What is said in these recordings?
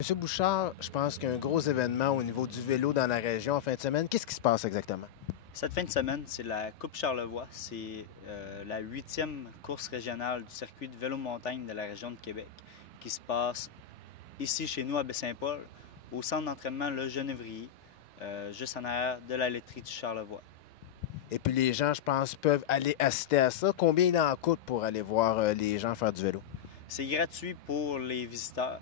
Monsieur Bouchard, je pense qu'il y a un gros événement au niveau du vélo dans la région en fin de semaine. Qu'est-ce qui se passe exactement? Cette fin de semaine, c'est la Coupe Charlevoix. C'est la huitième course régionale du circuit de vélo-montagne de la région de Québec qui se passe ici chez nous à Baie-Saint-Paul, au centre d'entraînement Le Genévrier, juste en arrière de la laiterie du Charlevoix. Et puis les gens, je pense, peuvent aller assister à ça. Combien il en coûte pour aller voir les gens faire du vélo? C'est gratuit pour les visiteurs.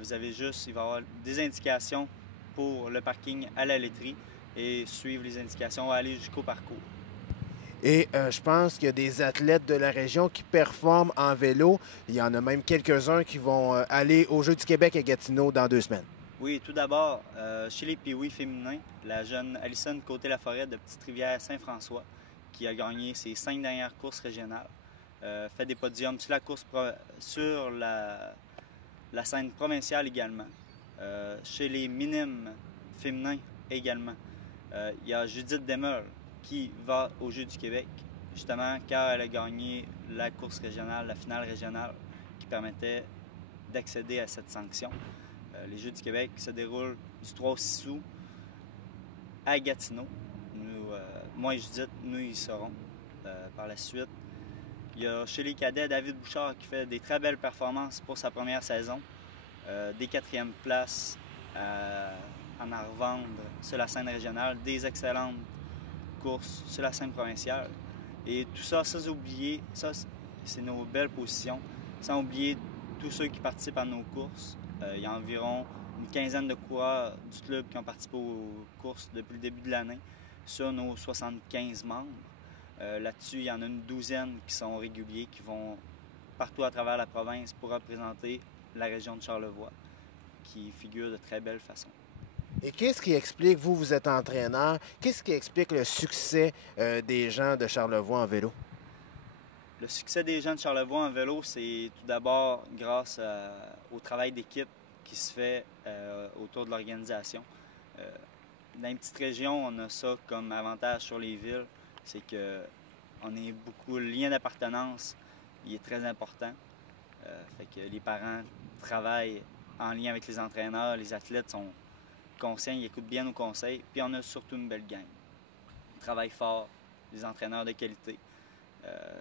Vous avez juste, il va y avoir des indications pour le parking à la laiterie et suivre les indications, aller jusqu'au parcours. Et je pense qu'il y a des athlètes de la région qui performent en vélo. Il y en a même quelques-uns qui vont aller aux Jeux du Québec à Gatineau dans 2 semaines. Oui, tout d'abord, chez les Pee-Wee féminins, la jeune Alison Côté-Laforêt de Petite-Rivière-Saint-François, qui a gagné ses 5 dernières courses régionales, fait des podiums sur sur la scène provinciale également. Chez les minimes féminins également, il y a Judith Demel qui va aux Jeux du Québec, justement car elle a gagné la course régionale, la finale régionale, qui permettait d'accéder à cette sanction. Les Jeux du Québec se déroulent du 3 au 6 août à Gatineau. Moi et Judith, nous y serons par la suite. Il y a chez les cadets David Bouchard qui fait des très belles performances pour sa première saison. Des quatrièmes places en à revendre sur la scène régionale, des excellentes courses sur la scène provinciale. Et tout ça, sans oublier, ça c'est nos belles positions, sans oublier tous ceux qui participent à nos courses. Il y a environ une quinzaine de coureurs du club qui ont participé aux courses depuis le début de l'année sur nos 75 membres. Là-dessus, il y en a une douzaine qui sont réguliers, qui vont partout à travers la province pour représenter la région de Charlevoix, qui figure de très belle façon. Et qu'est-ce qui explique, vous êtes entraîneur, qu'est-ce qui explique le succès des gens de Charlevoix en vélo? Le succès des gens de Charlevoix en vélo, c'est tout d'abord grâce au travail d'équipe qui se fait autour de l'organisation. Dans les petites régions, on a ça comme avantage sur les villes, c'est qu'on est beaucoup, le lien d'appartenance, il est très important. Fait que les parents travaillent en lien avec les entraîneurs, les athlètes sont conscients, ils écoutent bien nos conseils, puis on a surtout une belle gang. On travaille fort, des entraîneurs de qualité.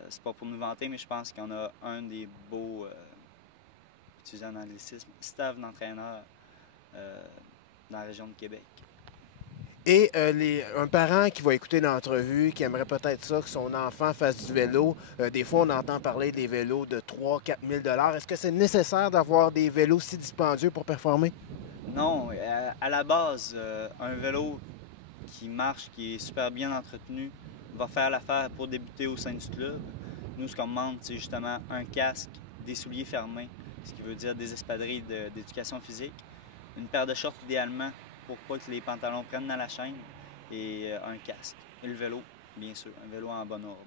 C'est pas pour nous vanter, mais je pense qu'on a un des beaux, utilisant l'anglicisme, staff d'entraîneurs dans la région de Québec. Et un parent qui va écouter l'entrevue, qui aimerait peut-être ça, que son enfant fasse du vélo, des fois on entend parler des vélos de 3 000 à 4 000 $. Est-ce que c'est nécessaire d'avoir des vélos si dispendieux pour performer? Non, à la base, un vélo qui marche, qui est super bien entretenu, va faire l'affaire pour débuter au sein du club. Nous, ce qu'on demande, c'est justement un casque, des souliers fermés, ce qui veut dire des espadrilles d'éducation physique, une paire de shorts idéalement pour pas que les pantalons prennent dans la chaîne, et un casque. Et le vélo, bien sûr, un vélo en bon ordre.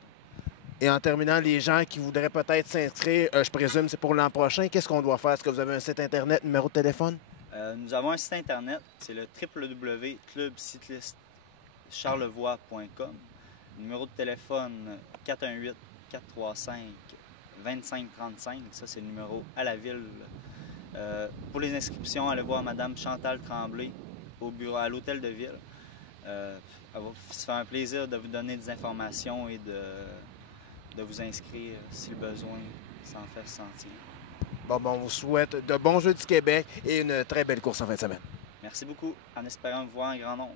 Et en terminant, les gens qui voudraient peut-être s'inscrire, je présume c'est pour l'an prochain, qu'est-ce qu'on doit faire? Est-ce que vous avez un site internet, numéro de téléphone? Nous avons un site internet, c'est le www.clubcyclistecharlevoix.com. Numéro de téléphone 418-435-2535. Ça, c'est le numéro à la ville. Pour les inscriptions, allez voir Mme Chantal Tremblay au bureau à l'hôtel de ville. Elle va se faire un plaisir de vous donner des informations et de vous inscrire si le besoin s'en fait sentir. Bon, on vous souhaite de bons Jeux du Québec et une très belle course en fin de semaine. Merci beaucoup, en espérant vous voir en grand nombre.